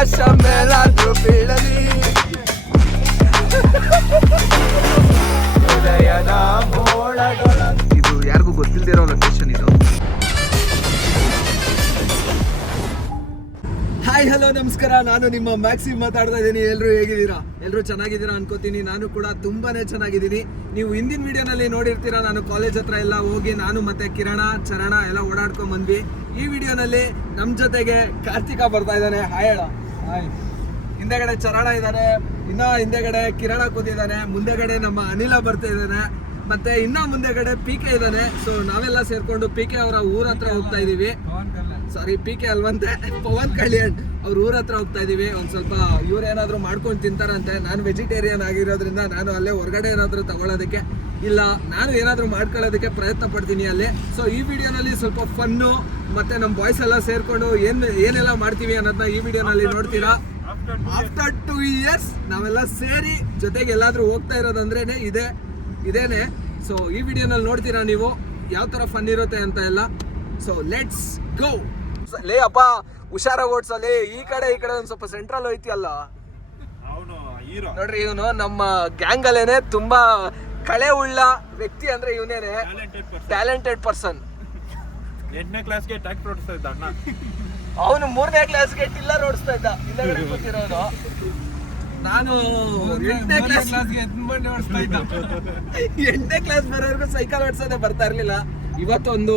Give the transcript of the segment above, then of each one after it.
ಆಕಾಶ ಮೇಲಾದ್ರೂ ಬೀಳಲಿ ಹೃದಯದ ಮೋಡಗಳ. ಇದು ಯಾರಿಗೂ ಗೊತ್ತಿಲ್ದಿರೋ ಲೊಕೇಶನ್ ಇದು. ಹಾಯ್ ಹಲೋ ನಮಸ್ಕಾರ, ನಾನು ನಿಮ್ಮ ಮ್ಯಾಕ್ಸಿ ಮಾತಾಡ್ತಾ ಇದ್ದೀನಿ. ಎಲ್ಲರೂ ಹೇಗಿದ್ದೀರಾ? ಎಲ್ಲರೂ ಚೆನ್ನಾಗಿದ್ದೀರಾ ಅನ್ಕೋತೀನಿ. ನಾನು ಕೂಡ ತುಂಬಾನೇ ಚೆನ್ನಾಗಿದ್ದೀನಿ. ನೀವು ಹಿಂದಿನ ವಿಡಿಯೋನಲ್ಲಿ ನೋಡಿರ್ತೀರಾ, ನಾನು ಕಾಲೇಜ್ ಹತ್ರ ಎಲ್ಲ ಹೋಗಿ ನಾನು ಮತ್ತೆ ಕಿರಣ ಚರಣ ಎಲ್ಲ ಓಡಾಡ್ಕೊಂಡ್ ಬಂದ್ವಿ. ಈ ವಿಡಿಯೋನಲ್ಲಿ ನಮ್ಮ ಜೊತೆಗೆ ಕಾರ್ತಿಕ ಬರ್ತಾ ಇದ್ದಾನೆ. ಹಾಯ್ ಹೇಳ. ಹಾಯ್. ಹಿಂದೆಗಡೆ ಚರಣ ಇದ್ದಾನೆ, ಇನ್ನ ಹಿಂದೆಗಡೆ ಕಿರಣ ಕೂತಿದ್ದಾನೆ, ಮುಂದೆಗಡೆ ನಮ್ಮ ಅನಿಲ ಬರ್ತಾ ಇದ್ದಾನೆ, ಮತ್ತೆ ಇನ್ನ ಮುಂದೆಗಡೆ ಪಿ ಕೆ ಇದ್ದಾನೆ. ಸೊ ನಾವೆಲ್ಲ ಸೇರ್ಕೊಂಡು ಪಿ ಕೆ ಅವರ ಊರ ಹತ್ರ ಹೋಗ್ತಾ ಇದೀವಿ. ಸಾರಿ, ಪಿ ಕೆ ಅಲ್ವಂತೆ, ಪವನ್ ಕಲ್ಯಾಣ್ ಅವ್ರ ಊರ ಹತ್ರ ಹೋಗ್ತಾ ಇದೀವಿ. ಒಂದ್ ಸ್ವಲ್ಪ ಇವ್ರು ಏನಾದ್ರು ಮಾಡ್ಕೊಂಡು ತಿಂತಾರಂತೆ. ನಾನು ವೆಜಿಟೇರಿಯನ್ ಆಗಿರೋದ್ರಿಂದ ನಾನು ಅಲ್ಲೇ ಹೊರಗಡೆ ಏನಾದ್ರು ತಗೊಳ್ಳೋದಕ್ಕೆ ಇಲ್ಲ, ನಾನು ಏನಾದ್ರು ಮಾಡ್ಕೊಳ್ಳೋದಕ್ಕೆ ಪ್ರಯತ್ನ ಪಡ್ತೀನಿ ಅಲ್ಲಿ. ಸೊ ಈ ವಿಡಿಯೋನಲ್ಲಿ ಸ್ವಲ್ಪ ಫನ್ನು ಮತ್ತೆ ನಮ್ಮ ಬಾಯ್ಸ್ ಎಲ್ಲ ಸೇರ್ಕೊಂಡು ಏನೆಲ್ಲ ಮಾಡ್ತೀವಿ ಅನ್ನೋದನ್ನ ಈ ವಿಡಿಯೋನಲ್ಲಿ ನೋಡ್ತೀರಾ. ಆಫ್ಟರ್ 2 years ನಾವೆಲ್ಲ ಸೇರಿ ಜೊತೆಗೆ ಎಲ್ಲಾದ್ರೂ ಹೋಗ್ತಾ ಇರೋದಂದ್ರೇನೆ ಇದೇನೆ. ಸೊ ಈ ವಿಡಿಯೋನಲ್ಲಿ ನೋಡ್ತೀರಾ ನೀವು ಯಾವ ತರ ಫನ್ ಇರುತ್ತೆ ಅಂತ ಎಲ್ಲ. So let's go. ಲೇ ಅಪ್ಪ, ಹುಷಾರಾಗಿ ಓಡ್ಸಲಿ. ಈ ಕಡೆ ಒಂದ್ ಸ್ವಲ್ಪ ಸೆಂಟ್ರಲ್ ಐತಿ ಅಲ್ಲ. ನೋಡ್ರಿ, ಇವನು ನಮ್ಮ ಗ್ಯಾಂಗ್ ಅಲ್ಲೇನೆ ತುಂಬಾ ಕಳೆ ಉಳ್ಳ ವ್ಯಕ್ತಿ ಅಂದ್ರೆ ಇವನೇನೆ, ಟ್ಯಾಲೆಂಟೆಡ್ ಪರ್ಸನ್. 8ನೇ ಕ್ಲಾಸ್ಗೆ ಟ್ರ್ಯಾಕ್ಟರ್ ಓಡಿಸ್ತಾ ಇದ್ದ ಅಣ್ಣ. ಅವನು 3ನೇ ಕ್ಲಾಸ್ಗೆ ಟಿಲ್ಲರ್ ಓಡಿಸ್ತಾ ಇದ್ದ. ಹಿಂದಗಡೆ ಕೂತಿರೋನು. ನಾನು 8ನೇ ಕ್ಲಾಸ್ ಬರೋರ್ಗು ಸೈಕಲ್ ಓಡಿಸೋದೇ ಬರ್ತಾ ಇರ್ಲಿಲ್ಲ. ಇವತ್ತೊಂದು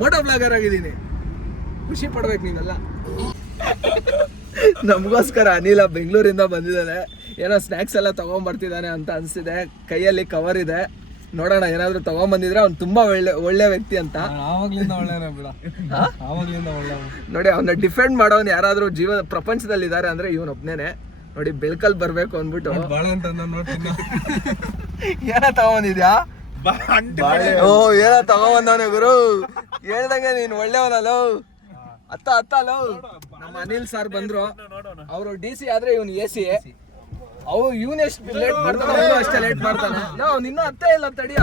ಮೋಟೋ ಬ್ಲಾಗರ್ ಆಗಿದ್ದೀನಿ. ಖುಷಿ ಪಡ್ಬೇಕು ನೀವೆಲ್ಲ. ನಮಗೋಸ್ಕರ ಅನಿಲ ಬೆಂಗಳೂರಿಂದ ಬಂದಿದ್ದಾನೆ. ಏನೋ ಸ್ನ್ಯಾಕ್ಸ್ ಎಲ್ಲ ತಗೊಂಡ್ಬರ್ತಿದ್ದಾನೆ ಅಂತ ಅನ್ಸಿದೆ. ಕೈಯಲ್ಲಿ ಕವರ್ ಇದೆ, ನೋಡೋಣ ಏನಾದ್ರು ತಗೊಂಡ್ಬಂದಿದ್ರೆ. ಅವ್ನು ತುಂಬಾ ಒಳ್ಳೆ ವ್ಯಕ್ತಿ ಅಂತ. ನೋಡಿ, ಅವನ್ನ ಡಿಫೆಂಡ್ ಮಾಡೋನ್ ಯಾರಾದ್ರೂ ಪ್ರಪಂಚದಲ್ಲಿ ಇದಾರೆ ಅಂದ್ರೆ ಇವನೊಬ್ನೇನೆ. ನೋಡಿ, ಬೆಳ್ಕಲ್ ಬರ್ಬೇಕು ಅಂದ್ಬಿಟ್ಟು ಏನ ತಗೊಂಬಂದಿದ್ಯಾ? ಓ, ಏನ ತಗೊಂಬಂದವನೇ ಗುರು. ಹೇಳ್ದಂಗೆ ನೀನ್ ಒಳ್ಳೆಯವನಲ್ಲ. ಅತ್ತಲ್ಲೋ ನಮ್ಮ ಅನಿಲ್ ಸರ್ ಬಂದ್ರು. ಅವರು DC ಆದ್ರೆ ಇವನು AC. ಇವನ್ ಎಷ್ಟು ಲೇಟ್ ಮಾಡ್ತಾನೆ, ಅವನು ಅಷ್ಟೇ ಲೇಟ್ ಮಾಡ್ತಾನೆ. ನಿನ್ನ ಅತ್ತೆ ಇಲ್ಲ, ತಡಿಯ.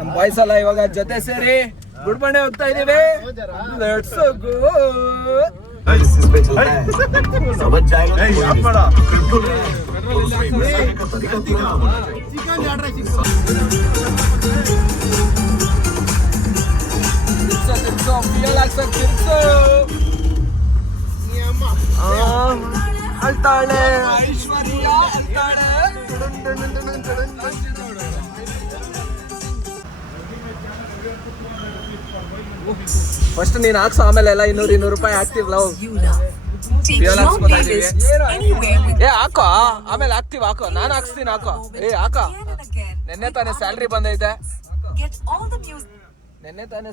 ನಮ್ಮ ಬಾಯ್ಸ್ ಎಲ್ಲ ಇವಾಗ ಜೊತೆ ಸೇರಿ ಗುಡ್ಬಂಡೆ ಹೋಗ್ತಾ ಇದೀವಿ. Let's go. ಅಳ್ತಾಳೆ ಐಶ್ವರ್ಯ, ಫಸ್ಟ್ ನೀನ್ ಹಾಕ್ಸೋ, ಆಮೇಲೆ ಎಲ್ಲ 200 ರೂಪಾಯಿ ಹಾಕ್ತಿವ್. ಲವ್ ಹಾಕೋ, ಆಮೇಲೆ ಹಾಕ್ತಿವ್. ಹಾಕೋ, ನಾನು ಹಾಕ್ಸ್ತೀನಿ. ಹಾಕೋ, ಹಾಕೋ. ನೆನ್ನೆ ತಾನೇ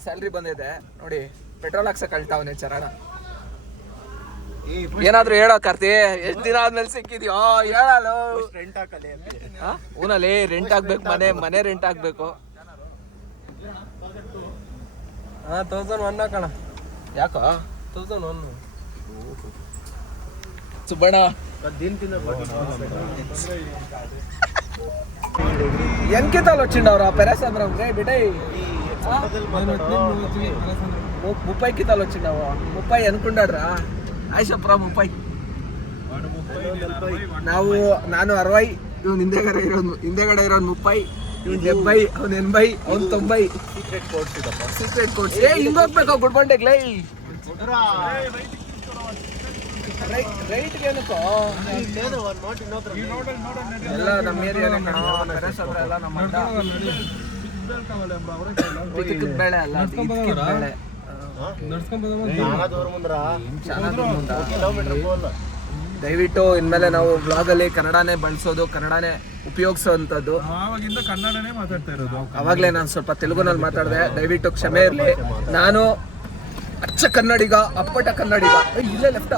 ಸ್ಯಾಲ್ರಿ ಬಂದೈತೆ. ನೋಡಿ, ಪೆಟ್ರೋಲ್ ಹಾಕ್ಸಕ್ ಕಳ್ತಾವನೆ ಚರಣ. ಏನಾದ್ರು ಹೇಳೋ ಕಾರ್ತಿ, ಎಷ್ಟ್ ದಿನ ಆದ್ಮೇಲೆ ಸಿಕ್ಕಿದ್ಯೋ ಹೇಳಲ್ಲ. ಊನಲ್ಲಿ ರೆಂಟ್ ಆಗ್ಬೇಕು, ಮನೆ ರೆಂಟ್ ಆಗ್ಬೇಕು. 1001 ಹಾಕೋಣ. ಯಾಕೋ 1001 ಸುಬ್ಬಣ್ಣ ఎంకితాలు వచ్చిండవరా పెరేసంద్రం రే బిడ్డై 30 కితాలు వచ్చిండవా? 30 అనుకున్నాడ్రా ಆಯ್ಷಪ್ರಾ 30. ನಾನು 60. ಇವ್ನು ಹಿಂದೆಗಡೆ ಇರೋನು 30. ಇವ್ನು 70, ಅವ್ನು 80, ಅವ್ನು 90. Secret codes. ಹಿಂಗ್ ಹೋಗ್ಬೇಕು ಗುಡ್ಬಂಡೆಗ್ಲೈ. ರೈಟ್ಗೆ ಏನಕ್ಕೋ ಎಲ್ಲ ನಮ್ಮ ಏರಿಯಾನೇ ಕಣ. ಪೆರೇಸಂದ್ರ ಎಲ್ಲ ನಮ್ಮ ಬೇಳೆ ಅಲ್ಲ, ಬೇಳೆ ದಯವಿಟ್ಟು ಇನ್ಮೇಲೆ ನಾವು ಬ್ಲಾಗ್ ಅಲ್ಲಿ ಕನ್ನಡನೇ ಬಳಸೋದು, ಕನ್ನಡನೇ ಉಪಯೋಗಿಸೋಂಥದ್ದು. ಅವಾಗ್ಲೇ ನಾನು ಸ್ವಲ್ಪ ತೆಲುಗುನಲ್ಲಿ ಮಾತಾಡಿದೆ, ದಯವಿಟ್ಟು ಕ್ಷಮೆ ಇರಲಿ. ನಾನು ಅಚ್ಚ ಕನ್ನಡಿಗ, ಅಪ್ಪಟ ಕನ್ನಡಿಗ. ಇಲ್ಲೇ ಲೆಫ್ಟ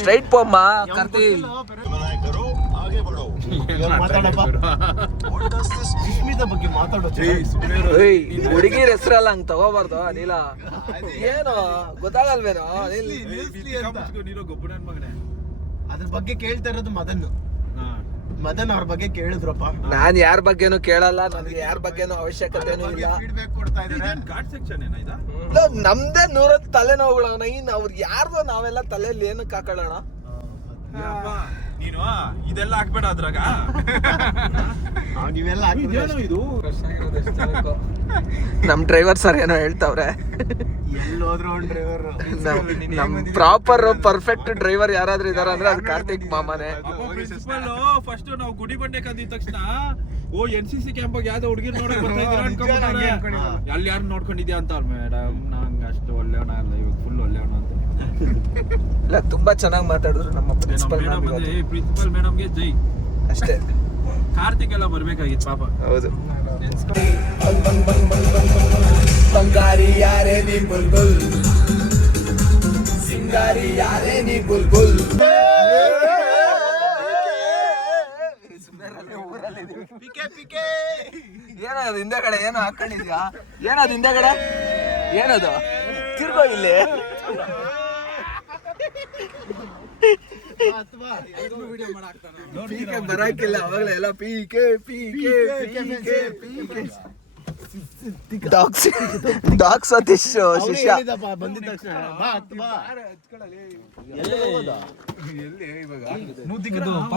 ಸ್ಟ್ರೈಟ್ ಪೋಮ್ಮ ಕರ್ತಿ. ಹುಡುಗಿರ ಹೆಸರಲ್ಲ ಹಂಗ್ ತಗೋಬಾರ್ದು ಅನಿಲ. ಏನು ಗೊತ್ತಾಗಲ್ವೇನೋ ಅದ್ರ ಬಗ್ಗೆ ಕೇಳ್ತಾ ಇರೋದು ಮದನ್ನು. ಮದನ್ ಅವ್ರ ಬಗ್ಗೆ ಕೇಳಿದ್ರಪ್ಪ. ನಾನ್ ಯಾರ ಬಗ್ಗೆನೂ ಕೇಳಲ್ಲ, ನನಗೆ ಯಾರ ಬಗ್ಗೆನೂ ಅವಶ್ಯಕತೆನೂ ಇಲ್ಲ. ಫೀಡ್ಬ್ಯಾಕ್ ಕೊಡ್ತಾ ಇದ್ದಾರೆ. ಘಾಟ್ ಸೆಕ್ಷನ್ ಏನ ಇದು? ಇಲ್ಲ, ನಮ್ದೇ 100 ತಲೆನೋವುಗಳವನ. ಇನ್ನು ಅವ್ರು ಯಾರ್ದೋ ನಾವೆಲ್ಲ ತಲೆಯಲ್ಲಿ ಏನಕ್ಕೆ ಹಾಕೊಳ್ಳೋಣ? ನೀನು ಇದೆಲ್ಲ ಹಾಕ್ಬೇಡ ಅದ್ರಾಗ. ನೀವೆಲ್ಲ ಇದೇನೋ ಇದು ನಮ್ ಡ್ರೈವರ್ ಸರ್ ಏನೋ ಹೇಳ್ತಾವ್ರೆ. ಎಲ್ಲೋದ್ರು ಅವ್ನ್ ಡ್ರೈವರ್. ನಮ್ ಪ್ರಾಪರ್ ಪರ್ಫೆಕ್ಟ್ ಡ್ರೈವರ್ ಯಾರಾದ್ರೂ ಇದಾರ ಅಂದ್ರೆ ಅದು ಕಾರ್ತಿಕ್ ಮಾಮನೇ. ಪ್ರಿನ್ಸಿಪಲ್ ಫಸ್ಟ್ ನಾವು ಗುಡಿ ಬಂಡೆ ಕಂದಿದ ತಕ್ಷಣ NCC ಕ್ಯಾಂಪ್ ಯಾವ್ದೋ ಹುಡುಗಿರ್ ನೋಡಕ್ ಬರ್ತಾ ಇದ್ರ ಅನ್ಕೊಂಡ್ಬಿಟ್ಟಾರೆ. ಅಲ್ಲಿ ಯಾರು ನೋಡ್ಕೊಂಡಿದ್ಯಾ ಅಂತ ಅವ್ರು ಮೇಡಮ್ ನಂಗೆ ಅಷ್ಟು ಒಳ್ಳೆಯವನ ಅಲ್ಲ, ಇವಾಗ ಫುಲ್ ಒಳ್ಳೆಯವನ ಅಂತ. ಇಲ್ಲ, ತುಂಬಾ ಚೆನ್ನಾಗಿ ಮಾತಾಡಿದ್ರು ನಮ್ಮ ಪ್ರಿನ್ಸಿಪಲ್ ಪ್ರಿನ್ಸಿಪಲ್ ಮೇಡಮ್ಗೆ ಜೈ ಅಷ್ಟೇ. ಕಾರ್ತಿಕ್ ಎಲ್ಲ ಬರ್ಬೇಕಾಗಿತ್ತು ಪಾಪ. ಹೌದು. ಬಂಗಾರಿ ಯಾರೇ ನೀ ಬುಲ್ಬುಲ್, ಸಿಂಗಾರಿ ಯಾರೇ ನೀ ಬುಲ್ಬುಲ್. ಏನದು ಹಿಂದೆಗಡೆ ಏನೋ ಹಾಕೊಂಡಿದ್ಯಾ? ಏನದು ಹಿಂದೆಗಡೆ? ಏನದು? ತಿರ್ಗೋ ಇಲ್ಲಿ. ಪೀಕೆ ಬರಾಕಿಲ್ಲ, ಅವಾಗಲೇ ಎಲ್ಲ PK PK PK PK. Dog Satish ಶಿಷ್ಯ. ಬಂದಿದ ತಕ್ಷಣ ಬಾ ಹತ್ತು ಬಾ.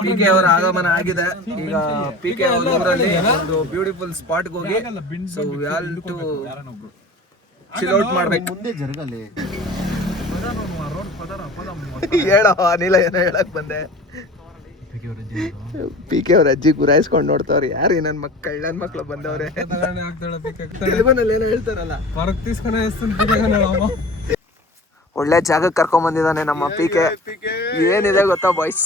ಪಿಕೆ ಅವರ ಆಗಮನ ಆಗಿದೆ. ಈಗ ಪಿಕೆ ಅವರ ಊರಲ್ಲಿ ಒಂದು ಬ್ಯೂಟಿಫುಲ್ ಸ್ಪಾಟ್ ಹೋಗಿ so we all to chill out ಮಾಡ್ಬೇಕು. ಮುಂದೆ ಜರಗಲ್ಲಿ ಹೇಳೋ ಅನಿಲ, ಏನೋ ಹೇಳಕ್ ಬಂದೆ. ಪಿಕೆ ಅವ್ರ ಅಜ್ಜಿ ಗುರಾಯಿಸ್ಕೊಂಡ್ ನೋಡ್ತಾವ್ರಿ. ಯಾರು ನನ್ ಕಳ್ಳನ್ ಮಕ್ಳು ಬಂದವ್ರೆ. ತೆಲುಗುನಲ್ಲಿ ಏನೋ ಹೇಳ್ತಾರಲ್ಲ. ಒಳ್ಳೆ ಜಾಗಕ್ಕೆ ಕರ್ಕೊಂಡ್ ಬಂದಿದ್ದಾನೆ ನಮ್ಮ ಪಿಕೆ. ಏನಿದೆ ಗೊತ್ತಾ ಬಾಯ್ಸ್,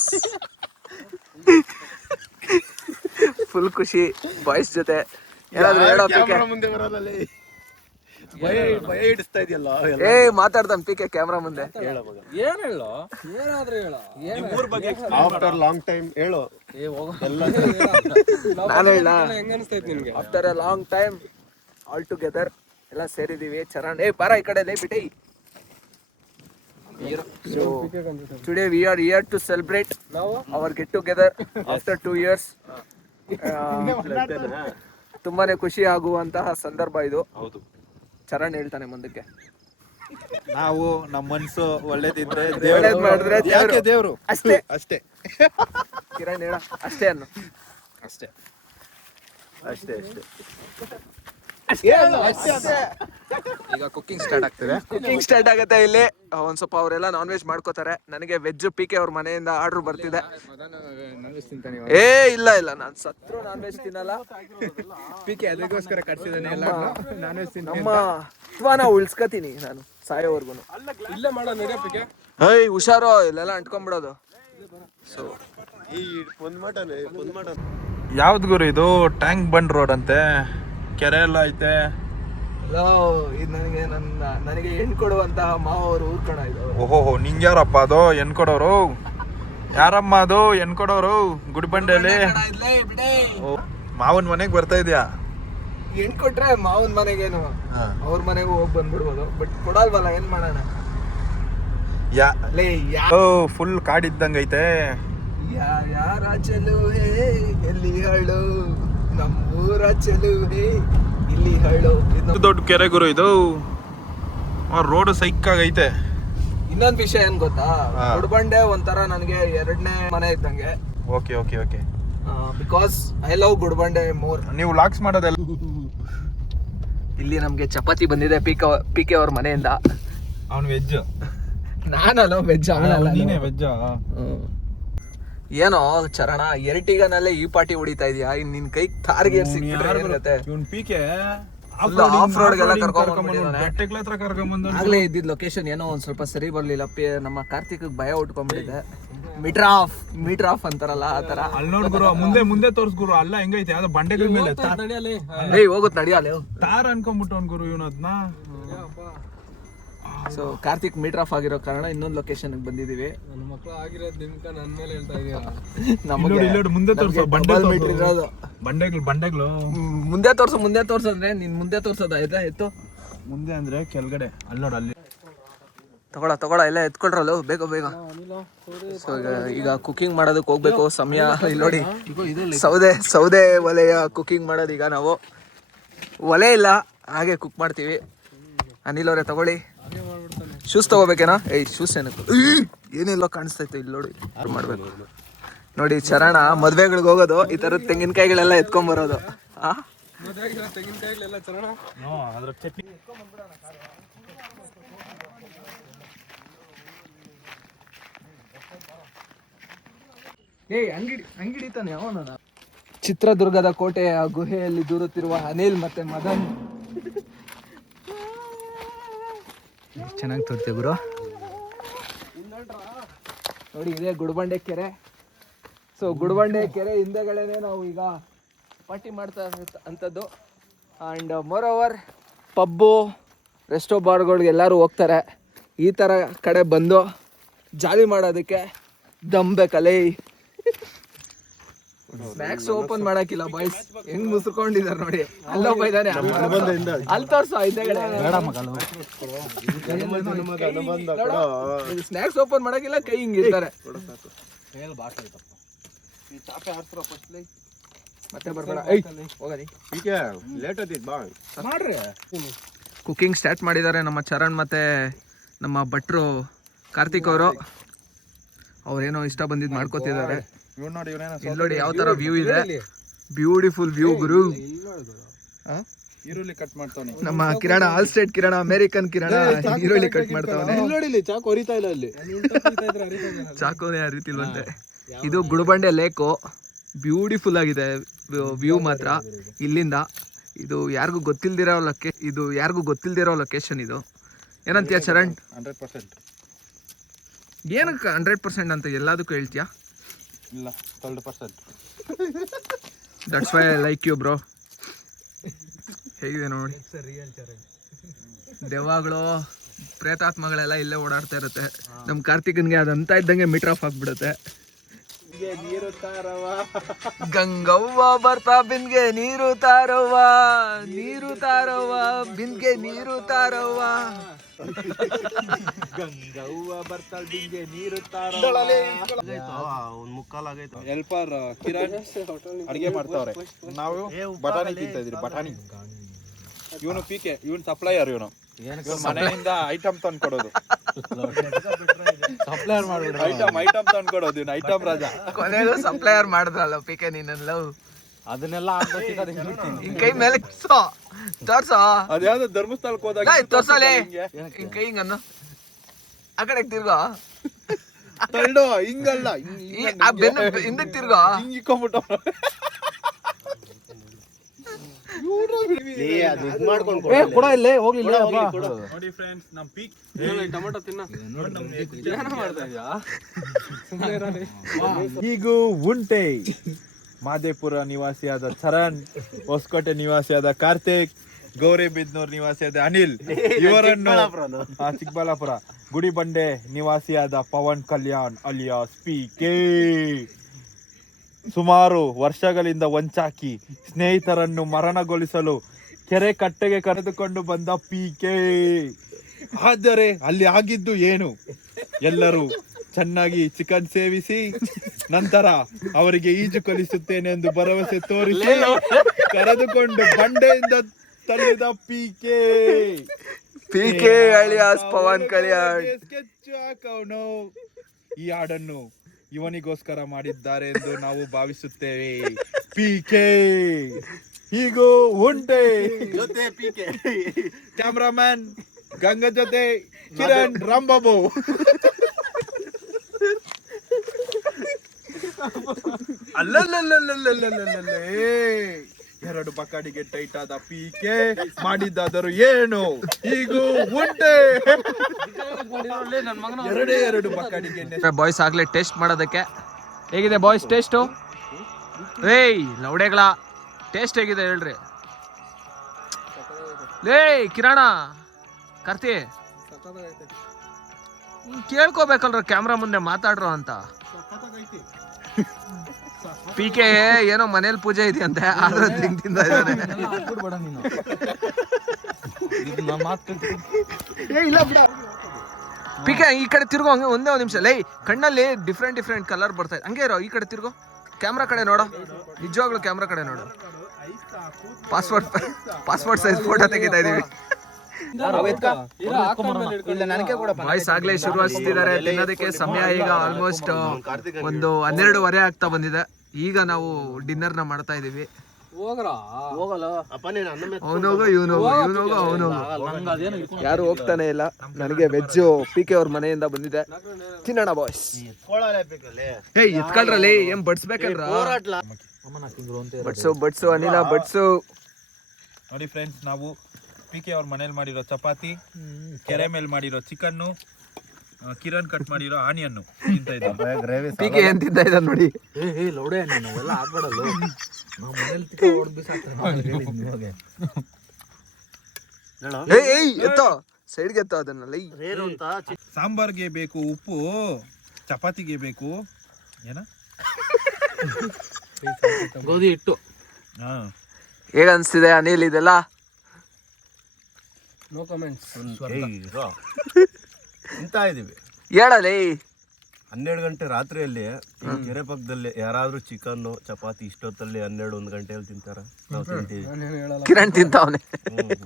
ಫುಲ್ ಖುಷಿ ಬಾಯ್ಸ್ ಜೊತೆ. ಏನಾದ್ರು ಹೇಳೋ ಪಿಕೆ. ಮುಂದೆ ಬರೋದಲ್ಲಿ ಭಯ ಇಡಿಸ್ತಾ ಇದೆಯಲ್ಲ. ಏ ಮಾತಾಡ್ತಾನೆ ಪಿಕೆ ಕ್ಯಾಮ್ರಾ ಮುಂದೆ. ಏನ್ ಹೇಳೋ, ಏನಾದ್ರೂ ಹೇಳೋ, ಊರ್ ಬಗ್ಗೆ ಆಫ್ಟರ್ ಲಾಂಗ್ ಟೈಮ್ ಹೇಳು. ನಾನು ಹೇಳ, after a long time all together ಎಲ್ಲ ಸೇರಿದೀವಿ. ಚರಣ್ ಏ ಬಾರ ಈ ಕಡೆ ಲೇ ಬಿಟ್ಟಿ. So today we are here to celebrate our get together after 2 years. ತುಂಬಾನೇ ಖುಷಿ ಆಗುವಂತಹ ಸಂದರ್ಭ ಇದು. ಹೌದು. ಚರಣ್ ಹೇಳ್ತಾನೆ ಮುಂದಕ್ಕೆ. ನಾವು ನಮ್ಮ ಮನ್ಸು ಒಳ್ಳೇದಿದ್ರೆ ಒಳ್ಳೇದ್ ಮಾಡಿದ್ರೆ ಯಾಕೆ ದೇವ್ರು ಅಷ್ಟೇ. ಅಷ್ಟೇ. ಕಿರಣ್ ಹೇಳ ಅಷ್ಟೇ ಅನ್ನು. ಅಷ್ಟೇ ಅಷ್ಟೇ ಅಷ್ಟೇ. ಈಗ ಕುಕಿಂಗ್ ಸ್ಟಾರ್ಟ್ ಆಗ್ತದೆ. ಕುಕಿಂಗ್ ಸ್ಟಾರ್ಟ್ ಆಗುತ್ತೆ ಇಲ್ಲಿ. ಒಂದ್ ಸ್ವಲ್ಪ ಅವರೆಲ್ಲ ನಾನ್ ವೆಜ್ ಮಾಡ್ಕೋತಾರೆ. ನನಗೆ ವೆಜ್ ಪಿಕೆ ಅವ್ರ ಮನೆಯಿಂದ ಆರ್ಡರ್ ಬರ್ತಿದೆ. ಏ ಇಲ್ಲ ಇಲ್ಲ, ನಾನು ಸತ್ರು ನಾನ್ ವೆಜ್ ತಿನ್ನಲ್ಲ. ಪಿಕೆ ಅದಕ್ಕೋಸ್ಕರ ಕಟ್ಸಿದಾನೆ ಎಲ್ಲ ನಾನ್ ವೆಜ್ ನಮ್ಮ ತ್ವಾನ ಉಳ್ಸ್ಕತೀನಿ ನಾನು ಸಾಯೋವರ್ಗು. ಇಲ್ಲೇ ಮಾಡೋಣ ಪಿಕೆ. ಹೇಯ್ ಹುಷಾರು, ಇಲ್ಲೆಲ್ಲ ಅಂಟ್ಕೊಂಡ್ಬಿಡೋದು. ಸೊ ಈ ಪೊನ್ಮಟನ್ ಯಾವ್ದು ಗುರು ಇದು? ಟ್ಯಾಂಕ್ ಬಂಡ್ ರೋಡ್ ಅಂತೆ, ಕೆರೆ ಎಲ್ಲ ಐತೆ. ಇದು ನನಗೆ ಹೆಣ್ ಕೊಡುವಂತಹ ಮಾವರು ಊರ್ ಕಣ ಇದು. ಓಹೋ, ನಿಂಗೆ ಯಾರಪ್ಪ ಅದು ಹೆಣ್ ಕೊಡೋರು? ಯಾರಮ್ಮ ಅದು ಹೆಣ್ ಕೊಡೋರು? ಗುಡಿಬಂಡೆಯಲ್ಲಿ ಮಾವನ್ ಮನೆಗ್ ಬರ್ತಾ ಇದ್ಯಾ? ಹೆಣ್ ಕೊಟ್ರೆ ಮಾವನ್ ಮನೆಗೇನು ಅವ್ರ ಮನೆಗೂ ಹೋಗಿ ಬಂದ್ಬಿಡ್ಬೋದು. ಬಟ್ ಕೊಡಲ್ವಲ್ಲ, ಏನ್ ಮಾಡೋಣ? ಫುಲ್ ಕಾಡಿದ್ದಂಗೈತೆ. ಯಾರ ಚೆಲುವೆ ಎಲ್ಲಿ ಹೇಳು, ನಮ್ಮೂರ ಚೆಲುವೆ ಇಲ್ಲಿ ಹೇಳು. ದೊಡ್ಡ ಕೆರೆ ಗುರು ಇದು. ರೋಡ್ ಸೈಕಾಗೈತೆ. ಇನ್ನೊಂದ್ ವಿಷಯ ಏನ್ ಗೊತ್ತಾ, ಗುಡ್ಬಂಡೆ ಒಂಥರ ನನಗೆ 2ನೇ ಮನೆ ಇದ್ದಂಗೆ. Okay okay okay. Because I love Gudibande more. ನೀವು ಲಾಕ್ಸ್ ಮಾಡೋದೆಲ್ಲ. ಇಲ್ಲಿ ನಮ್ಗೆ ಚಪಾತಿ ಬಂದಿದೆ ಪಿಕೆ ಅವ್ರ ಮನೆಯಿಂದ. ಅವ್ನು ವೆಜ್, ನಾನಲ್ಲ ವೆಜ್. ನೀನೇ ವೆಜ್. ಏನೋ ಚರಣ, ಎರಟಿಗನಲ್ಲೇ ಈ ಪಾರ್ಟಿ ಹೊಡಿತಾ ಇದೀಯಾ? ನಿನ್ ಕೈ ತಾರ್ಗೆ ಸಿಕ್ಕಿರುತ್ತೆ. ಇವ್ನ್ ಪಿಕೆ ಆಫ್ ರೋಡ್ಗೆಲ್ಲ ಕರ್ಕೊಂಡ್ಬಂದಿದ್ದಾನೆ. ಆಗ್ಲೇ ಇದ್ದಿದ್ ಲೊಕೇಶನ್ ಏನೋ ಒಂದ್ ಸ್ವಲ್ಪ ಸರಿ ಬರ್ಲಿಲ್ಲ. ನಮ್ಮ ಕಾರ್ತಿಕ್ ಭಯ ಉಟ್ಕೊಂಡ್ಬಿಟ್ಟಿದೆ. ಮೀಟರ್ ಆಫ್ ಅಂತಾರಲ್ಲ ಆ ತರ. ಅಲ್ಲಿ ನೋಡ್ ಗುರು, ಮುಂದೆ ಮುಂದೆ ತೋರ್ಸ್ ಗುರು. ಅಲ್ಲ ಹೆಂಗೈತೆ ಯಾವ್ದೋ ಬಂಡೆಗಳ ಮೇಲೆ ಹೋಗುತ್ ನಡಿಯಲ್ಲ ತಾರ್ ಅನ್ಕೊಂಡ್ಬಿಟ್ಟು ಅವ್ನ್ ಗುರು ಇವನ್ ಅದ್ನ. ಸೊ ಕಾರ್ತಿಕ್ ಮೀಟರ್ ಆಫ್ ಆಗಿರೋ ಕಾರಣ ಇನ್ನೊಂದು ಲೊಕೇಶನ್ ಬಂದಿದೀವಿ. ನನ್ನ ಮಕ್ಕಳು ಆಗಿರೋದು ನಿಮ್ಕ ನನ್ನ ಮೇಲೆ ಹೇಳ್ತಾ ಇದೀಯಾ? ನಮಗೆ ಮುಂದೆ ತೋರ್ಸೋ ಮೀಟರ್ ಇರೋದು. ಬಂಡೆಗಳು ಮುಂದೆ ತೋರ್ಸಂದ್ರೆ ನೀನ್ ಮುಂದೆ ತೋರ್ಸೋದ ಆಯ್ತಾ? ಎತ್ತು ಮುಂದೆ ಅಂದ್ರೆ ಕೆಳಗಡೆ ಅಲ್ಲಿ ನೋಡ, ಅಲ್ಲಿ ತಗೊಳ ಎಲ್ಲ ಎತ್ಕೊಳ್ರಲ್ಲ ಬೇಗ ಬೇಗ. ಸೊ ಈಗ ಕುಕಿಂಗ್ ಮಾಡೋದಕ್ಕೆ ಹೋಗ್ಬೇಕು. ಸಮಯ ಇಲ್ಲಿ ನೋಡಿ, ಸೌದೆ ಒಲೆಯ ಕುಕಿಂಗ್ ಮಾಡೋದು. ಈಗ ನಾವು ಒಲೆ ಇಲ್ಲ, ಹಾಗೆ ಕುಕ್ ಮಾಡ್ತೀವಿ. ಅನಿಲ್ ಅವರೇ ತಗೊಳ್ಳಿ. ಶೂಸ್ ತಗೋಬೇಕೇನಾ? ಶೂಸ್ ಏನಕ್ಕೆ ಏನೆಲ್ಲ ಕಾಣಿಸ್ತೈತೆ ಇಲ್ಲಿ ನೋಡಿ. ಮಾಡ್ಬೇಕು ನೋಡಿ. ಚರಣ ಮದ್ವೆಗಳಿಗೆ ಹೋಗೋದು ಈ ತರದ ತೆಂಗಿನಕಾಯಿಗಳೆಲ್ಲ ಎತ್ಕೊಂಡ್ಬರೋದು. ತೆಂಗಿನಕಾಯಿಗಳೆಲ್ಲ ಚರಣ ಅಂಗಡಿ ತಾನೆ ಅವನ. ಚಿತ್ರದುರ್ಗದ ಕೋಟೆಯ ಗುಹೆಯಲ್ಲಿ ದೂರುತ್ತಿರುವ ಅನಿಲ್ ಮತ್ತೆ ಮದನ್. ಚೆನ್ನಾಗಿ ತೋರ್ತೀವಿ ಗುರು. ನೋಡಿ ಇದೇ ಗುಡಬಂಡೆ ಕೆರೆ. ಸೊ ಗುಡಬಂಡೆ ಕೆರೆ ಹಿಂದೆಗಳೇನೆ ನಾವು ಈಗ ಪಾರ್ಟಿ ಮಾಡ್ತಾ ಅಂಥದ್ದು. And moreover pub resto ಬಾರ್ಗಳಿಗೆ ಎಲ್ಲರೂ ಹೋಗ್ತಾರೆ. ಈ ಥರ ಕಡೆ ಬಂದು ಜಾಲಿ ಮಾಡೋದಕ್ಕೆ ದಮ್ ಬೇಕಲ್ಲೇ. ಸ್ನ್ಯಾಕ್ಸ್ ಓಪನ್ ಮಾಡಕ್ಕಿಲ್ಲ ಬಾಯ್ಸ್, ಹೆಂಗ್ ಮುಸ್ಕೊಂಡಿದಾರೆ ನೋಡಿ. ಅಲ್ಲೊಬ್ಬ ಇದ್ದಾನೆ, ಅಲ್ಲಿ ತೋರ್ಸೋ ಹಿಂದೆಗಡೆ. ಸ್ನ್ಯಾಕ್ಸ್ ಓಪನ್ ಮಾಡಕ್ಕಿಲ್ಲ, ಕೈ ಹಿಂಗಿರ್ತಾರೆ. ಮತ್ತೆ ಬರ್ಬೇಡ, ಹೋಗದಿ ಲೇಟ್ ಆಯ್ತು ಬಾ ಮಾಡ್ರಿ. ಕುಕಿಂಗ್ ಸ್ಟಾರ್ಟ್ ಮಾಡಿದ್ದಾರೆ ನಮ್ಮ ಚರಣ್ ಮತ್ತೆ ನಮ್ಮ ಭಟ್ರು ಕಾರ್ತಿಕ್ ಅವರು. ಅವ್ರೇನೋ ಇಷ್ಟ ಬಂದಿದ್ದು ಮಾಡ್ಕೋತಿದ್ದಾರೆ. ಇಲ್ಲಿ ನೋಡಿ ಯಾವ ತರ ವ್ಯೂ ಇದೆ, ಬ್ಯೂಟಿಫುಲ್ ವ್ಯೂ ಗುರು. ಈರುಳ್ಳಿ ಕಟ್ ಮಾಡ್ತಾನೆ ನಮ್ಮ ಕಿರಣ, ಆಲ್ ಸ್ಟೇಟ್ ಕಿರಣ, ಅಮೇರಿಕನ್ ಕಿರಣ ಈರುಳ್ಳಿ ಕಟ್ ಮಾಡ್ತಾವನೆ. ಚಾಕು ಹೊರಿತಾ ಇಲ್ಲ ಅಲ್ಲಿ, ಚಾಕೋನೇ ಅರಿತಿಲ್ವಂತೆ. ಇದು ಗುಡಬಂಡೆ ಲೇಕು, ಬ್ಯೂಟಿಫುಲ್ ಆಗಿದೆ ವ್ಯೂ ಮಾತ್ರ ಇಲ್ಲಿಂದ. ಇದು ಯಾರಿಗೂ ಗೊತ್ತಿಲ್ದಿರೋ ಲೊಕೇಶನ್ ಇದು. ಏನಂತೀಯ ಚರಣ್? 100%. ಏನಕ್ಕೆ 100% ಅಂತ ಎಲ್ಲದಕ್ಕೂ ಹೇಳ್ತೀಯಾ? ಇಲ್ಲ 12%. That's why I like you bro. ಹೇಗಿದೆ ನೋಡಿ, ದೆವ್ವಗಳು ಪ್ರೇತಾತ್ಮಗಳೆಲ್ಲ ಇಲ್ಲೇ ಓಡಾಡ್ತಾ ಇರುತ್ತೆ. ನಮ್ಮ ಕಾರ್ತಿಕನ್ಗೆ ಅದಂತ ಇದ್ದಂಗೆ ಮೀಟರ್ ಆಫ್ ಆಗ್ಬಿಡುತ್ತೆ. ಗಂಗವ್ವ ಬರ್ತಾ ಬಿನ್ಗೆ ನೀರು ತಾರವ್ವ, ನೀರು ತಾರವ್ವ ಬಿನ್ಗೆ ನೀರು ತಾರವ್ವ. ಗಂಗವ್ವ ಬರ್ತಾಳ ಬಿನ್ಗೆ ನೀರು ತಾರವ್ವ. ಹೆಲ್ಪರ್ ಕಿರಣ್ ಅಡಿಗೆ ಮಾಡ್ತಾವ್ರೆ, ನಾವು ಬಟಾಣಿ ತಿಂತಾ ಇದ್ರಿ. ಬಟಾಣಿ ಇವನು ಪಿಕೆ, ಇವನ್ ಸಪ್ಲೈಯರ್. ಇವನು ಮನೆಯಿಂದ ಐಟಮ್ ತಂದ್ಕೊಡೋದು, ಸಪ್ಲೈಯರ್ ಮಾಡ್ಬಿಡ್ರಿ. ಐಟಮ್ ತಂದ್ಕೊಡೋದು ಇವನು, ಐಟಮ್ ರಾಜ. ಕೊನೆಗೂ ಸಪ್ಲೈಯರ್ ಮಾಡಿದ್ರಲ್ಲ ಪಿಕೆ ನೀನಲ್ಲ. ಅದನ್ನೆಲ್ಲ ಕೈ ಮೇಲೆ ತೋರ್ಸೋ. ಅದ್ಯಾವ್ದು ಧರ್ಮಸ್ಥಳಕ್ಕೆ ಹೋದಾಗ ತೋರ್ಸಲೇ ಕೈ ಹಿಂಗನ್ನು ಆ ಕಡೆ ತಿರ್ಗೋ. ತಳ್ಳೋ ಹಿಂಗಲ್ಲ, ಹಿಂದಕ್ಕೆ ತಿರ್ಗೋ. ಹಿಂಗ್ ಇಕ್ಕೊಂಬಿಟ್ಟು ಕೊಡ ಇಲ್ಲೇ ಹೋಗ್ಲಿ. ನೋಡಿ ಫ್ರೆಂಡ್ಸ್, ನಮ್ ಪೀಕ್ ಟೊಮೆಟೊ ತಿನ್ನ ಹೀಗೂ ಉಂಟೆ. ಮಾದೇಪುರ ನಿವಾಸಿಯಾದ ಚರಣ್, ಹೊಸಕೋಟೆ ನಿವಾಸಿಯಾದ ಕಾರ್ತಿಕ್, ಗೌರಿಬಿದನೂರ್ ನಿವಾಸಿಯಾದ ಅನಿಲ್, ಇವರನ್ನು ಚಿಕ್ಕಬಳ್ಳಾಪುರ ಗುಡಿಬಂಡೆ ನಿವಾಸಿಯಾದ ಪವನ್ ಕಲ್ಯಾಣ್ ಅಲಿಯಾಸ್ ಪಿಕೆ ಸುಮಾರು ವರ್ಷಗಳಿಂದ ವಂಚಾಕಿ ಸ್ನೇಹಿತರನ್ನು ಮರಣಗೊಳಿಸಲು ಕೆರೆ ಕಟ್ಟೆಗೆ ಕರೆದುಕೊಂಡು ಬಂದ ಪಿಕೆ. ಆದರೆ ಅಲ್ಲಿ ಆಗಿದ್ದು ಏನು? ಎಲ್ಲರೂ ಚೆನ್ನಾಗಿ ಚಿಕನ್ ಸೇವಿಸಿ ನಂತರ ಅವರಿಗೆ ಈಜು ಕಲಿಸುತ್ತೇನೆ ಎಂದು ಭರವಸೆ ತೋರಿಸಿ ಕರೆದುಕೊಂಡು ಬಂಡೆಯಿಂದ ತಳ್ಳಿದ PK. PK alias Pavan Kalyan. Sketch ಹಾಕವನು. ಈ ಹಾಡನ್ನು ಇವನಿಗೋಸ್ಕರ ಮಾಡಿದ್ದಾರೆ ಎಂದು ನಾವು ಭಾವಿಸುತ್ತೇವೆ. ಪಿಕೆ ಹೀಗೂ ಉಂಟೆ. ಜೊತೆ ಪಿಕೆ ಕ್ಯಾಮ್ರಾಮನ್ ಗಂಗಾ ಜೊತೆ ಕಿರಣ್ ರಾಂಬಾಬು. ಅಲ್ಲಲ್ಲಲ್ಲಲ್ಲಲ್ಲಲ್ಲಲ್ಲೇ ಎರಡು ಬಕಾಡಿಗೆ ಟೈಟ್ ಆದ ಪಿಕೆ ಮಾಡಿದ್ದಾದರೂ ಏನು ಹೀಗೂ ಉಂಟೆ. ಎರಡು ಬಕಾಡಿಗೆ. ಬಾಯ್ಸ್ ಆಗ್ಲೇ ಟೇಸ್ಟ್ ಮಾಡೋದಕ್ಕೆ ಹೇಗಿದೆ ಬಾಯ್ಸ್ ಟೇಸ್ಟು? ಲೌಡೆಗಳ ಟೇಸ್ಟ್ ಹೇಗಿದೆ ಹೇಳ್ರಿ. ಕಿರಣ, ಕಾರ್ತಿ ಕೇಳ್ಕೋಬೇಕಲ್ರ ಕ್ಯಾಮ್ರಾ ಮುಂದೆ ಮಾತಾಡ್ರೋ ಅಂತ. ಪಿಕೆ ಏನೋ ಮನೇಲಿ ಪೂಜೆ ಇದೆಯಂತೆ, ಆದ್ರೆ ತಿಂದ ಇದ್ದಾನೆ. ಪಿಕೆ ಈ ಕಡೆ ತಿರ್ಗೋ, ಹಂಗೆ ಒಂದೇ ಒಂದು ನಿಮಿಷ ಲೈ. ಕಣ್ಣಲ್ಲಿ ಡಿಫ್ರೆಂಟ್ ಕಲರ್ ಬರ್ತಾ ಇದೆ, ಹಂಗೆ ಇರೋ. ಈ ಕಡೆ ತಿರ್ಗೋ, ಕ್ಯಾಮ್ರಾ ಕಡೆ ನೋಡೋ, ನಿಜವಾಗ್ಲೂ ಕ್ಯಾಮ್ರಾ ಕಡೆ ನೋಡು. ಪಾಸ್ಪೋರ್ಟ್ ಸೈಜ್ ಫೋಟೋ ತೆಗಿತಾ ಇದೀವಿ. ಬಾಯ್ಸ್ ಆಗ್ಲೇ ಶುರುವಾಗ್ತಿದ್ದಾರೆ ತಿನ್ನೋದಕ್ಕೆ. ಸಮಯ ಈಗ ಆಲ್ಮೋಸ್ಟ್ 12:30 ಆಗ್ತಾ ಬಂದಿದೆ. ಈಗ ನಾವು ಡಿನ್ನರ್ ನ ಮಾಡ್ತಾ ಇದೀವಿ. ಅವನೋಗೋ ಇವನೋಗೋ ಯಾರು ಹೋಗ್ತಾನೆ ಇಲ್ಲ. ನನಗೆ ವೆಜ್ PK ಅವ್ರ ಮನೆಯಿಂದ ಬಂದಿದೆ, ತಿನ್ನೋಣ ಬಾಯ್ಸ್. ಏಯ್ ಎತ್ಕೊಳ್ರಲ್ಲಿ, ಏನ್ ಬಡ್ಸ್ಬೇಕಲ್ರ? ಬಡ್ಸು ಅನಿಲ ಬಡ್ಸು. ನೋಡಿ ಫ್ರೆಂಡ್ಸ್, ನಾವು PK ಅವ್ರ ಮನೇಲಿ ಮಾಡಿರೋ ಚಪಾತಿ, ಕೆರೆ ಮೇಲೆ ಮಾಡಿರೋ ಚಿಕನ್ನು, ಕಿರಣ್ ಕಟ್ ಮಾಡಿರೋ ಆನಿಯನ್ನು ತಿಂತ ಇದ್ದಾರೆ. PK ಏನ್ ತಿಂತ ಇದ್ದ ನೋಡಿ. ಎತ್ತೋ ಸೈಡ್ಗೆ ಎತ್ತೋ ಅದನ್ನ. ಸಾಂಬಾರ್ಗೆ ಬೇಕು ಉಪ್ಪು, ಚಪಾತಿಗೆ ಬೇಕು ಏನ ಗೋಧಿ ಹಿಟ್ಟು. ಹೇಗ ಅನ್ಸ್ತಿದೆ ಅನಿಲ್ ಇದೆಲ್ಲ? No comments. ತಿಂತಾ ಇದೀವಿ. ಹೇಳಲೇ 12 ಗಂಟೆ ರಾತ್ರಿಯಲ್ಲಿ ಕೆರೆ ಪಕ್ಕದಲ್ಲಿ ಯಾರಾದ್ರೂ ಚಿಕನ್ ಚಪಾತಿ ಇಷ್ಟೊತ್ತಲ್ಲಿ 12-1 ಗಂಟೆಯಲ್ಲಿ ತಿಂತಾರ? ನಾವು ತಿಂತೀವಿ. ಕಿರಣ್ ತಿಂತಾವನೆ.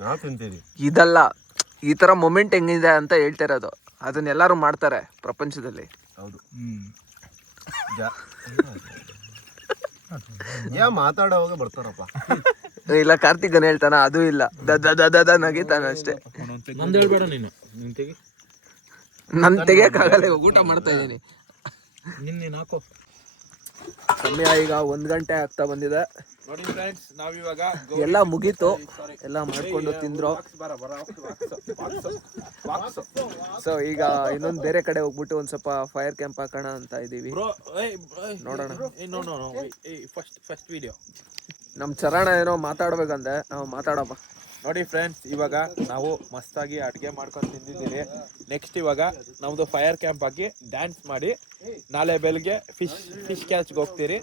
ನಾವು ತಿಂತೀವಿ. ಇದಲ್ಲ, ಈ ತರ ಮೊಮೆಂಟ್ ಹೆಂಗಿದೆ ಅಂತ ಹೇಳ್ತಾ ಇರೋದು. ಅದನ್ನ ಎಲ್ಲಾರು ಮಾಡ್ತಾರೆ ಪ್ರಪಂಚದಲ್ಲಿ. ಹೌದು. ಯಾ ಮಾತಾಡೋವಾಗ ಬರ್ತಾರಪ್ಪ. ಇಲ್ಲ ಕಾರ್ತಿಕ್ ಹೇಳ್ತಾನ, ಅದು ಇಲ್ಲ, ದ ನಗಿತಾನ ಅಷ್ಟೇ. ನನ್ ತೆಗಿಯಕ್ಕಾಗಲ್ಲ, ಊಟ ಮಾಡ್ತಾ ಇದ್ದೀನಿ. ಸಮಯ ಈಗ 1 ಗಂಟೆ ಆಗ್ತಾ ಬಂದಿದೆ. ನೋಡಿ ಫ್ರೆಂಡ್ಸ್, ನಾವಿವಾಗ ಎಲ್ಲ ಮುಗೀತು, ಎಲ್ಲ ಮಾಡ್ಕೊಂಡು ತಿಂದ್ರು. ಸೊ ಈಗ ಇನ್ನೊಂದ್ ಬೇರೆ ಕಡೆ ಹೋಗ್ಬಿಟ್ಟು ಒಂದ್ ಸ್ವಲ್ಪ ಫೈರ್ ಕ್ಯಾಂಪ್ ಹಾಕೋಣ ಅಂತ ಇದೀವಿ. ನೋಡೋಣ. ಫಸ್ಟ್ ವಿಡಿಯೋ ನಮ್ ಚರಣ ಏನೋ ಮಾತಾಡ್ಬೇಕಂತೆ, ನಾವು ಮಾತಾಡಪ್ಪ. ನೋಡಿ ಫ್ರೆಂಡ್ಸ್, ಇವಾಗ ನಾವು ಮಸ್ತಾಗಿ ಅಡುಗೆ ಮಾಡ್ಕೊಂಡು ತಿಂದಿದ್ದೀವಿ. ನೆಕ್ಸ್ಟ್ ಇವಾಗ ನಮ್ದು ಫೈರ್ ಕ್ಯಾಂಪ್ ಹಾಕಿ ಡ್ಯಾನ್ಸ್ ಮಾಡಿ ನಾಳೆ ಬೆಳಗ್ಗೆ ಫಿಶ್ ಕ್ಯಾಚ್ಗೆ ಹೋಗ್ತೀರಿ.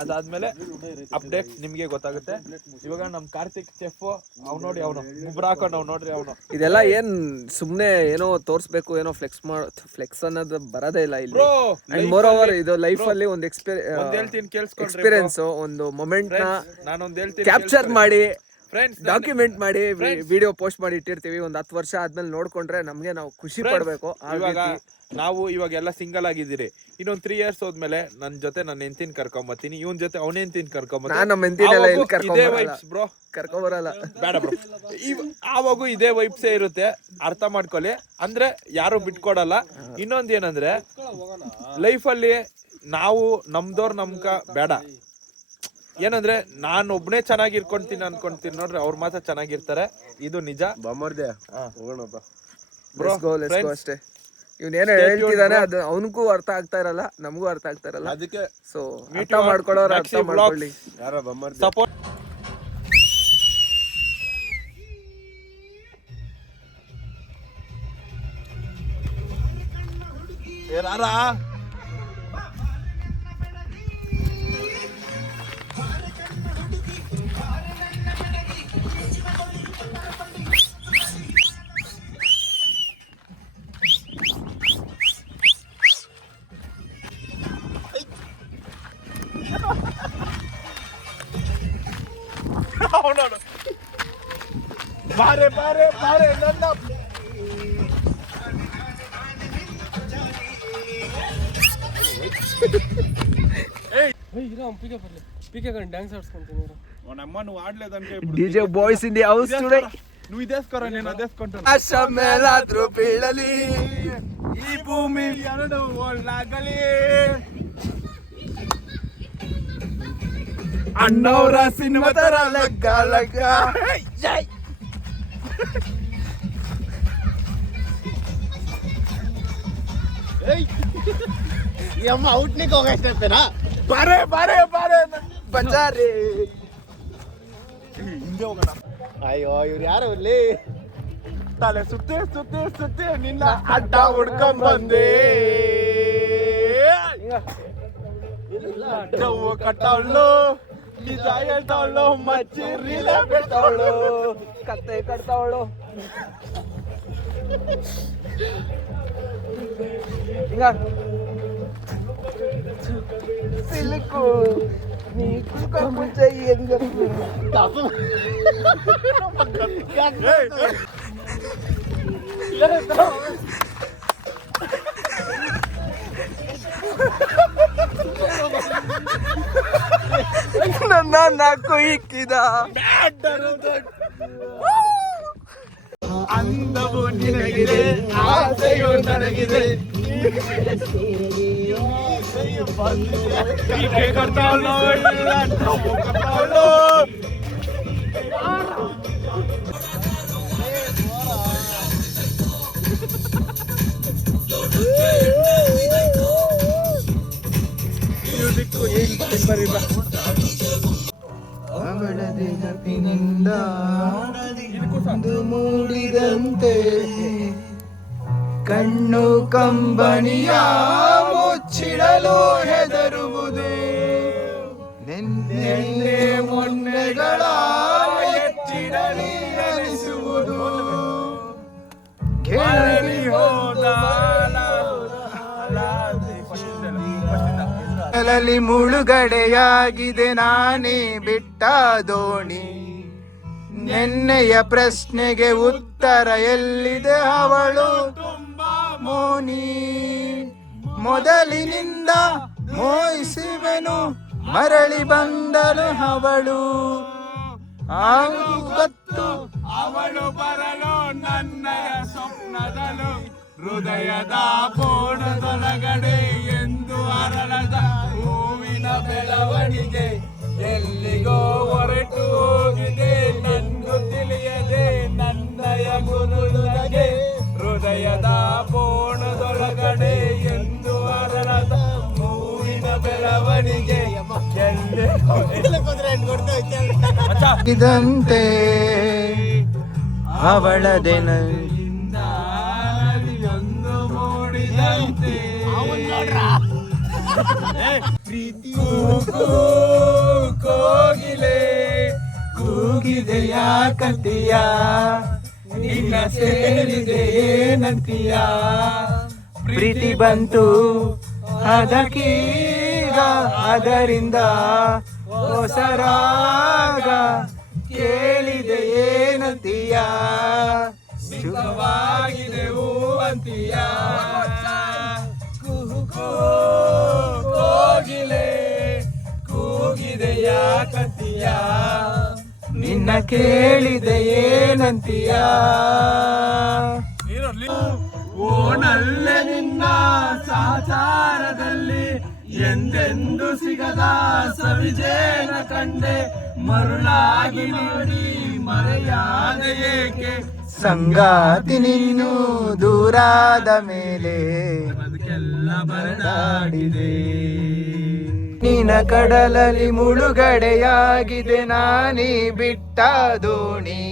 ಅದಾದ್ಮೇಲೆ ಅಪ್ಡೇಟ್ ನಿಮ್ಗೆ ಗೊತ್ತಾಗುತ್ತೆ. ಇವಾಗ ನಮ್ ಕಾರ್ತಿಕ್ ಚೆಫ್ ಅವ್ನು ನೋಡಿ, ಅವನು ಮುಬ್ರ ಹಾಕೊಂಡು ಅವ್ನು ನೋಡ್ರಿ, ಅವನು ಇದೆಲ್ಲ ಏನ್ ಸುಮ್ನೆ ಏನೋ ತೋರ್ಸ್ಬೇಕು, ಏನೋ ಫ್ಲೆಕ್ಸ್ ಅನ್ನೋದು ಬರೋದೇ ಇಲ್ಲ ಇಲ್ಲಿ. ಅಂಡ್ ಮೋರ್ ಓವರ್ ಇದು ಲೈಫ್ ಅಲ್ಲಿ ಒಂದು ಎಕ್ಸ್ಪೀರಿಯನ್ಸ್, ಒಂದು ಮೊಮೆಂಟ್ ನ ನಾನೊಂದ್ ಹೇಳ್ತೀನಿ, ಕ್ಯಾಪ್ಚರ್ ಮಾಡಿ ಫ್ರೆಂಡ್ಸ್, ಡಾಕ್ಯುಮೆಂಟ್ ಮಾಡಿ ವಿಡಿಯೋ ಪೋಸ್ಟ್ ಮಾಡಿ ಇಟ್ಟಿರ್ತೀವಿ. ಒಂದ್ 10 ವರ್ಷ ಆದ್ಮೇಲೆ ನೋಡ್ಕೊಂಡ್ರೆ ನಮ್ಗೆ ನಾವು ಖುಷಿ ಪಡ್ಬೇಕು. ನಾವು ಇವಾಗ ಎಲ್ಲ ಸಿಂಗಲ್ ಆಗಿದ್ದೀರಿ. ಇನ್ನೊಂದ್ 3 years ಹೋದ್ಮೇಲೆ ನನ್ ಜೊತೆ ನನ್ನ ಹೆಂಡತಿನ ಕರ್ಕೊಂಬತ್ತೀನಿ, ಇವನ್ ಜೊತೆ ಅವನ ಹೆಂಡತಿನ ಕರ್ಕೊಂಬರಲ್ಲ. ಬೇಡ ಬ್ರೋ, ಆವಾಗೂ ಇದೇ ವೈಬ್ಸೇ ಇರುತ್ತೆ, ಅರ್ಥ ಮಾಡ್ಕೊಳ್ಳಿ. ಅಂದ್ರೆ ಯಾರು ಬಿಟ್ಕೊಡಲ್ಲ. ಇನ್ನೊಂದ್ ಏನಂದ್ರೆ ಲೈಫಲ್ಲಿ ನಾವು ನಮ್ದವ್ರ ನಮ್ಕ ಬೇಡ. ಏನಂದ್ರೆ ನಾನು ಒಬ್ನೇ ಚೆನ್ನಾಗಿರ್ಕೊಂತೀನಿ ಅನ್ಕೊಂತೀನಿ ನೋಡ್ರಿ, ಅವ್ರ ಮಾತ್ರ ಚೆನ್ನಾಗಿರ್ತಾರೆ. ಇದು ನಿಜ. ಬ್ರೋ ಅಷ್ಟೇ. ಇವನೇನೋ ಹೇಳ್ತಿದಾನೆ, ಅದು ಅವನಿಗೂ ಅರ್ಥ ಆಗ್ತಾ ಇರಲ್ಲ, ನಮಗೂ ಅರ್ಥ ಆಗ್ತಾ ಇರಲ್ಲ. ಅದಕ್ಕೆ ಸೊ ಅರ್ಥ ಮಾಡ್ಕೊಳ್ಳೋರು ಅರ್ಥ ಮಾಡ್ಕೊಳ್ಳಿ. ಸಪೋರ್ಟ್. ಬಾರೆ ಬಾರೆ ಬಾರೆ ನನ್ನ ಡ್ಯಾನ್ಸ್ ಆಡ್ಸ್ಕೊಂತೀನಿ. ನಮ್ಮನ್ನು ಆಡ್ಲೇದಂಗೆ DJ boys in the house today. ನೀವು ಇದೇಸ್ಕರ ನೀನು ಅದೇಸ್ಕೊಂಡ ಆಶ ಮೇಲಾದ್ರೂ ಬೀಳಲಿ, ಈ ಭೂಮಿ ಎರಡು ಒಳ್ಳಾಗಲಿ, ಅಣ್ಣವ್ರ ಸಿನಿಮಾ ತರ ಲಗ್ಗ ಲಗ್ಗ. ಅಮ್ಮ ಔಟ್ನಿಗೆ ಹೋಗಷ್ಟೇನಾ? ಬಾರೆ ಬಾರೆ ಬಾರೆ ಬಜಾರಿ. ಹಿಂದೆ ಹೋಗೋಣ. ಅಯ್ಯೋ ಇವ್ರು ಯಾರು ಇಲ್ಲಿ? ತಲೆ ಸುತ್ತಿ ಸುತ್ತಿ ಸುತ್ತಿ ನಿನ್ನ ಅಡ್ಡ ಹುಡ್ಕೊಂಡ್ ಬಂದೆ, ಡವ್ವು ಕಟ್ಟವಳು, ನಿಜ ಹೇಳ್ತಾವಳು, ಮಚ್ಚಿ ರೀಲ ಬಿಡ್ತಾವಳು, ಕತ್ತೆ ಕಟ್ತಾವಳು. ಹಿಂಗ ಸಿಲುಕು ನೀ ಕುಲ್ಕೋ ಮುಂಚೆ ಹೆಂಗ ನನ್ನ ನಾಕು ಇಕ್ಕಿದ ಅಂದವು ನಿನಗಿದೆ ಆಸೆಯು ನನಗಿದೆ ಅವಳ ನೆನಪಿನಿಂದ ಒಂದು ಮೂಡಿದಂತೆ ಕಣ್ಣು ಕಂಬನಿಯ ಮುಚ್ಚಿಡಲು ಹೆದರುವುದು ನಿನ್ನೆ ಮೊನ್ನೆಗಳ ಎಚ್ಚಿಡಲಿ ಅನಿಸುವುದು ಕೇಳಿ ಹೋದ ಅಲಲಿ ಮುಳುಗಡೆಯಾಗಿದೆ ನಾನೇ ಬಿಟ್ಟ ದೋಣಿ ನೆನ್ನೆಯ ಪ್ರಶ್ನೆಗೆ ಉತ್ತರ ಎಲ್ಲಿದೆ ಅವಳು ತುಂಬಾ ಮೋನಿ ಮೊದಲಿನಿಂದ ಮೋಹಿಸುವೆನು ಮರಳಿ ಬಂದಳು ಅವಳು ಗೊತ್ತು ಅವಳು ಬರಲು ನನ್ನಯ ಸ್ವಪ್ನದಳು ಹೃದಯದ ಕೋಣದೊಳಗಡೆ ಎಂದು ಅರಳದ ಹೂವಿನ ಬೆಳವಣಿಗೆ ಎಲ್ಲಿಗೋ ಹೊರಟು ಹೋಗಿದೆ ನನ್ಗೂ ತಿಳಿಯದೆ ನನ್ನಯ ಗುರುಳಗೆ ಹೃದಯದ ಕೋಣದೊಳಗಡೆ ಎಂದು ಅರಳದ ಹೂವಿನ ಬೆಳವಣಿಗೆ ಇದಂತೆ ಅವಳದೆನ ಕೋಗಿಲೆ ಕೂಗಿದೆಯ ಕತಿಯ ನಿನ್ನ ಸೇರಿದೆ ಏನಂತೀಯ ಪ್ರೀತಿ ಬಂತು ಅದಕ್ಕೀಗ ಅದರಿಂದ ಹೊಸರಾಗ ಕೇಳಿದೆ ಏನಂತೀಯ ಸುಖವಾಗಿದೆ ಹೂವಂತೀಯ ಕೋಗಿಲೆ ಕೂಗಿದೆಯ ಕತಿಯ ನಿನ್ನ ಕೇಳಿದೆ ಏನಂತೀಯ ಓನಲ್ಲೆ ನಿನ್ನ ಸಾಚಾರದಲ್ಲಿ ಎಂದೆಂದು ಸಿಗದ ಸವಿಜೇನ ಕಂಡೆ ಮರುಳಾಗಿ ನೋಡಿ ಮರೆಯಾದ ಏಕೆ ಸಂಗಾತಿ ನೀನು ದೂರಾದ ಮೇಲೆ ಬದುಕೆಲ್ಲ ಬರದಾಡಿದೆ ನಿನ್ನ ಕಡಲಲ್ಲಿ ಮುಳುಗಡೆಯಾಗಿದೆ ನಾನೀ ಬಿಟ್ಟ ದೋಣಿ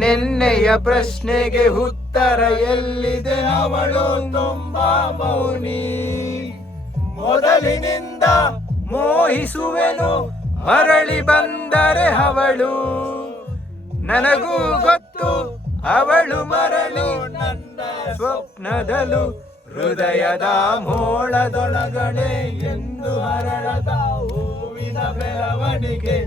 ನೆನ್ನೆಯ ಪ್ರಶ್ನೆಗೆ ಉತ್ತರ ಎಲ್ಲಿದೆ ಅವಳು ತುಂಬಾ ಮೌನಿ ಮೊದಲಿನಿಂದ ಮೋಹಿಸುವೆನು ಮರಳಿ ಬಂದರೆ ಅವಳು ನನಗೂ ಗೊತ್ತು ಅವಳು ಮರಳಿ ನನ್ನ ಸ್ವಪ್ನದಲು ಹೃದಯದ ಮೋಳದೊಳಗಡೆ ಎಂದು ಹರಳದ ಹೂವಿನ ಬೆಳವಣಿಗೆ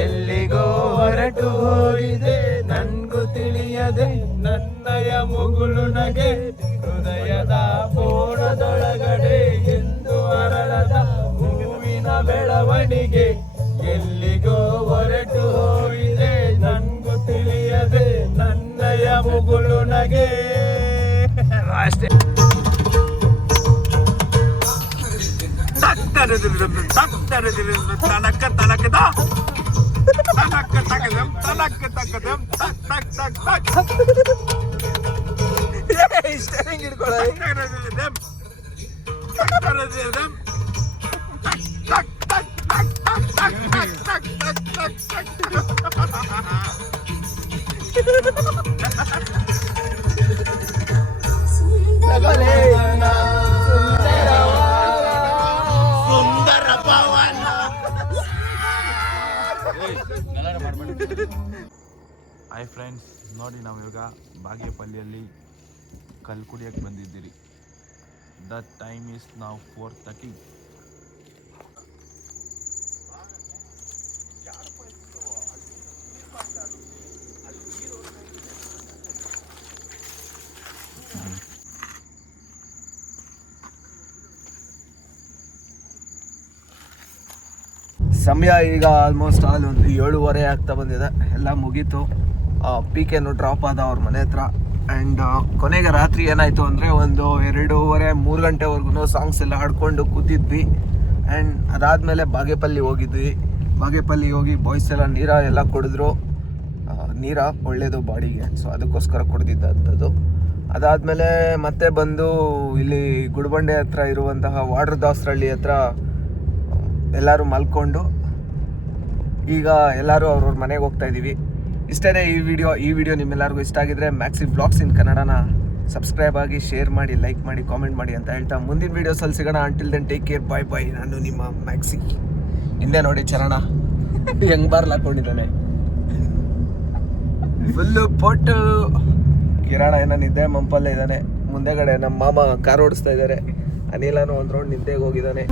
ಎಲ್ಲಿಗೋ ಹೊರಟು ಹೋಗಿದೆ ನನ್ಗೂ ತಿಳಿಯದೆ ನನ್ನಯ ಮುಗುಳು ನಗೆ ಹೃದಯದ ಮೋಳದೊಳಗಡೆ ಎಂದು ಹರಳದ ಹೂವಿನ ಬೆಳವಣಿಗೆ ಎಲ್ಲಿಗೋ ಹೊರಟು ಹೋಗಿದೆ ನನ್ಗೂ ತಿಳಿಯದೆ ನನ್ನಯ ಮುಗುಳು ನಗೆ ಅಷ್ಟೇ ತನಕ ತನಕದ ತನಕ ತಕದಂ ತನಕ ತಕದಂ ತಕ್ ತಕ್ ತಕ್ ತಕ್ ಇಷ್ಟ ಹೆಂಗ್ ಹಿಡ್ಕೊಳ್ಳ ತಕ್ ತಕ್ ತಕ್ ತಕ್ ತಕ್ ತಕ್ ತಕ್ ತಕ್ ತಕ್ ಹಾಯ್ ಫ್ರೆಂಡ್ಸ್, ನೋಡಿ ನಾವು ಇವಾಗ ಬಾಗೇಪಲ್ಲಿಯಲ್ಲಿ ಕಲ್ಲು ಕುಡಿಯೋಕ್ಕೆ ಬಂದಿದ್ದೀರಿ. ದ ಟೈಮ್ ಈಸ್ ನಾವು 4:30. ಸಮಯ ಈಗ ಆಲ್ಮೋಸ್ಟ್ ಒಂದು 7:30 ಆಗ್ತಾ ಬಂದಿದೆ. ಎಲ್ಲ ಮುಗೀತು. ಪೀಕೆನು ಡ್ರಾಪ್ ಆದ ಅವ್ರ ಮನೆ ಹತ್ರ. ಆ್ಯಂಡ್ ಕೊನೆಗೆ ರಾತ್ರಿ ಏನಾಯಿತು ಅಂದರೆ ಒಂದು 2:30-3 ಗಂಟೆವರೆಗೂ ಸಾಂಗ್ಸ್ ಎಲ್ಲ ಹಾಡ್ಕೊಂಡು ಕೂತಿದ್ವಿ. ಆ್ಯಂಡ್ ಅದಾದಮೇಲೆ ಬಾಗೇಪಲ್ಲಿ ಹೋಗಿದ್ವಿ. ಬಾಗೇಪಲ್ಲಿ ಹೋಗಿ ಬಾಯ್ಸ್ ಎಲ್ಲ ನೀರ ಕುಡಿದ್ರು. ನೀರ ಒಳ್ಳೆಯದು ಬಾಡಿಗೆ, ಸೊ ಅದಕ್ಕೋಸ್ಕರ ಕುಡ್ದಿದ್ದಂಥದ್ದು. ಅದಾದಮೇಲೆ ಮತ್ತೆ ಬಂದು ಇಲ್ಲಿ ಗುಡಿಬಂಡೆ ಹತ್ರ ಇರುವಂತಹ ವಾಟರ್ ದಾಸರಳ್ಳಿ ಹತ್ರ ಎಲ್ಲರೂ ಮಲ್ಕೊಂಡು ಈಗ ಎಲ್ಲರೂ ಅವ್ರವ್ರ ಮನೆಗೆ ಹೋಗ್ತಾ ಇದ್ದೀವಿ. ಇಷ್ಟೇ ಈ ವಿಡಿಯೋ ನಿಮ್ಮೆಲ್ಲರಿಗೂ ಇಷ್ಟ ಆಗಿದ್ರೆ ಮ್ಯಾಕ್ಸಿ ವ್ಲಾಗ್ಸ್ ಇನ್ ಕನ್ನಡನ ಸಬ್ಸ್ಕ್ರೈಬ್ ಆಗಿ, ಶೇರ್ ಮಾಡಿ, ಲೈಕ್ ಮಾಡಿ, ಕಾಮೆಂಟ್ ಮಾಡಿ ಅಂತ ಹೇಳ್ತಾ ಮುಂದಿನ ವೀಡಿಯೋಸಲ್ಲಿ ಸಿಗೋಣ. Until then take care, bye. ನಾನು ನಿಮ್ಮ ಮ್ಯಾಕ್ಸಿ. ಹಿಂದೆ ನೋಡಿ ಚರಣ ಹೆಂಗ್ ಬಾರ್ಲಾಕೊಂಡಿದ್ದಾನೆ, ಫುಲ್ಲು ಪೊಟ್ಟು. ಕಿರಣ ಏನೋ ನಿದ್ದೆ ಮಂಪಲ್ಲೇ ಇದ್ದಾನೆ. ಮುಂದೆಗಡೆ ನಮ್ಮ ಮಾಮ ಕಾರ್ ಓಡಿಸ್ತಾ ಇದ್ದಾರೆ. ಅನಿಲನು ಒಂದು ರೌಂಡ್ ನಿದ್ದೆಗೆ ಹೋಗಿದ್ದಾನೆ.